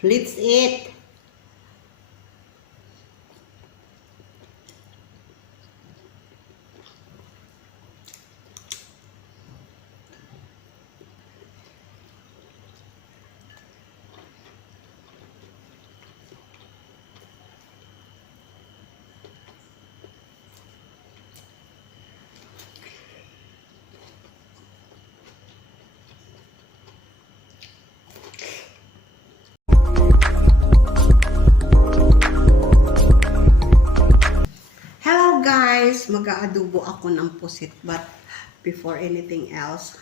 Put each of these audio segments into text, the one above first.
Let's eat. Guys, mag-aadobo ako ng pusit, but before anything else,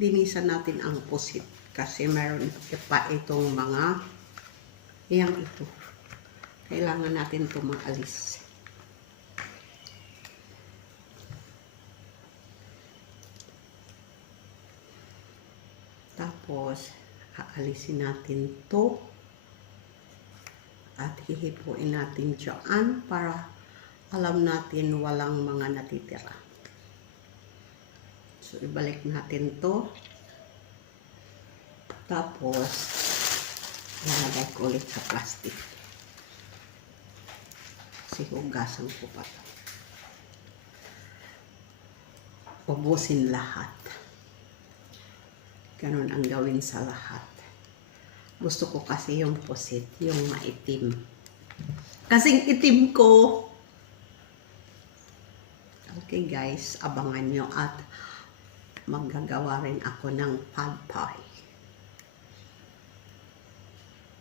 linisan natin ang pusit kasi meron pa itong mga ito. Kailangan natin ito maalis. Tapos aalisin natin to at hihipuin natin dyan para alam natin walang mga natitira. So, ibalik natin to. Tapos, ilalagay ko ulit sa plastic. Kasi hugasan ko pa to. Ubusin lahat. Ganun ang gawin sa lahat. Gusto ko kasi yung pusit, yung maitim. Kasing itim ko. Okay guys, abangan nyo at maggagawa rin ako ng pad thai.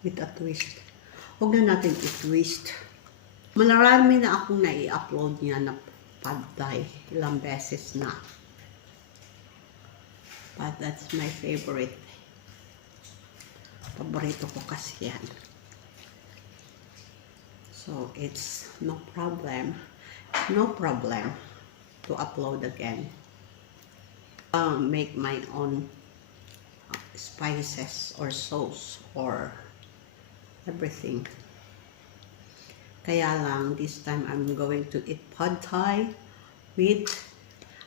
With a twist. Huwag na natin i-twist. Marami na akong nai-upload niya na pad thai. Ilang beses na. But that's my favorite. Paborito ko kasi yan. So, it's no problem. No problem to upload again. Make my own spices or sauce or everything. Kaya lang, this time I'm going to eat pad thai with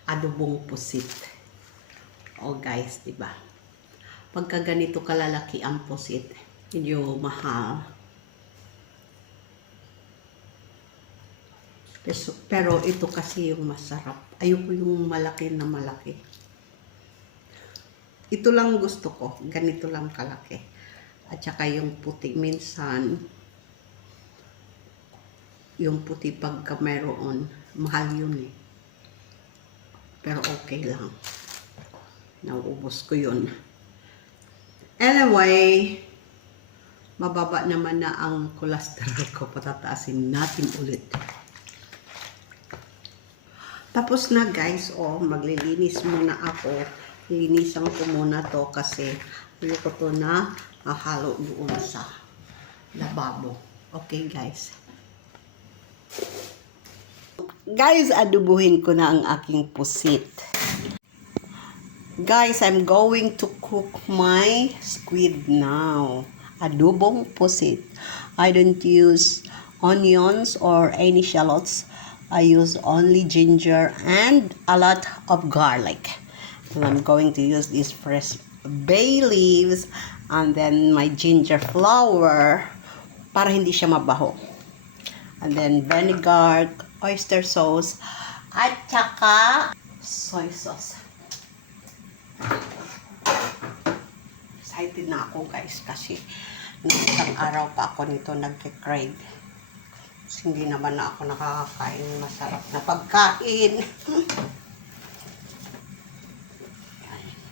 adobong pusit. Oh guys, diba? Pagka ganito kalalaki ang pusit, medyo mahal. Pero ito kasi yung masarap. Ayoko yung malaki na malaki. Ito lang gusto ko. Ganito lang kalaki. At saka yung puti minsan, yung puti pagka mayroon, mahal yun eh. Pero okay lang. Nauubos ko yun. Anyway, mababa naman na ang cholesterol ko. Patataasin natin ulit. Tapos na guys, maglilinis muna ako. Linisan ko muna to kasi ayoko to na mahalo doon sa lababo. Okay guys. Guys, adubuhin ko na ang aking pusit. Guys, I'm going to cook my squid now. Adobong pusit. I don't use onions or any shallots. I use only ginger and a lot of garlic. And I'm going to use these fresh bay leaves and then my ginger flower para hindi siya mabaho. And then vinegar, oyster sauce, at saka soy sauce. Excited na ako guys kasi isang araw pa ako nito nagke-crave. Hindi naman na ako nakakakain masarap na pagkain.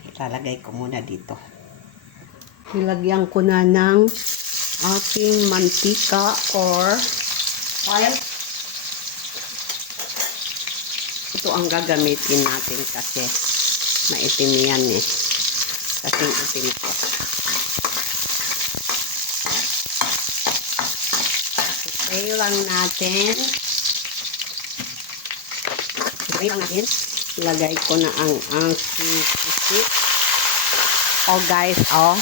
Ilalagay ko muna dito. Ilagyan ko na ng aking mantika or oil. Ito ang gagamitin natin kasi maitim yan eh. Kasing itim ko. Ilagay lang natin. Ilagay ko na ang aking pusit. Guys, ang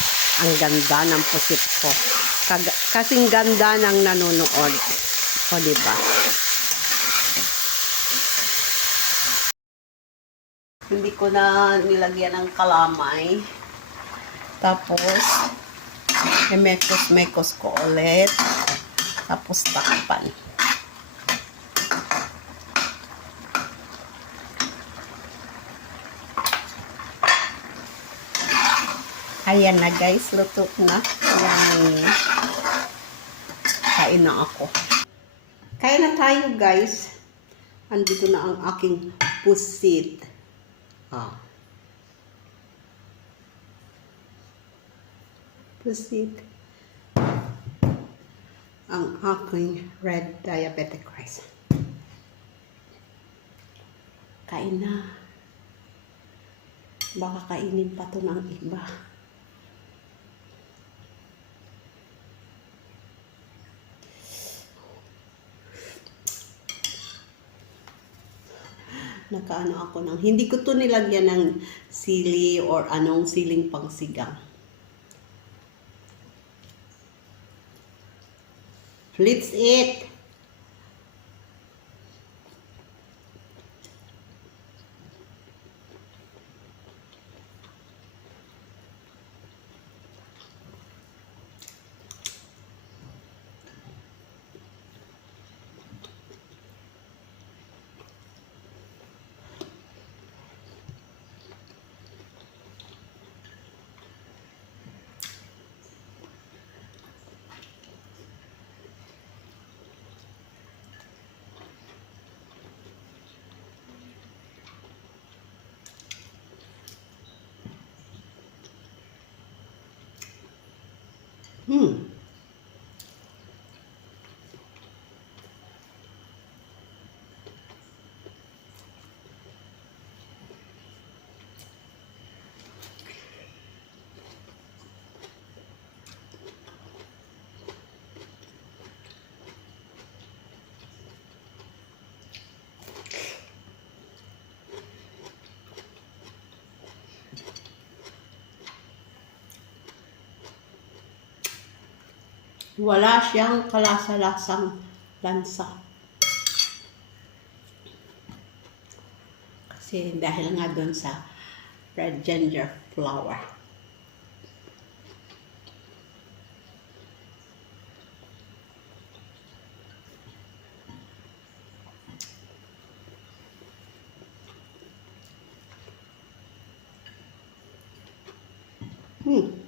ganda ng pusit ko. Kasing ganda ng nanonood. Diba? Hindi ko na nilagyan ng kalamay. Tapos, Imekos-mekos ko ulit. Tapos takpan. Ayan na guys, luto na. Ayan. Kain na ako. Kain na tayo guys. Andito na ang aking pusit. Pusit. Ang aking red diabetic rice. Kain na. Baka kainin pa to ng iba. Nakaano ako ng, hindi ko to nilagyan ng sili or anong siling pangsigang. Let's eat! Wala siyang kalasa-lasang lansa. Kasi dahil nga doon sa red ginger flower. Hmm.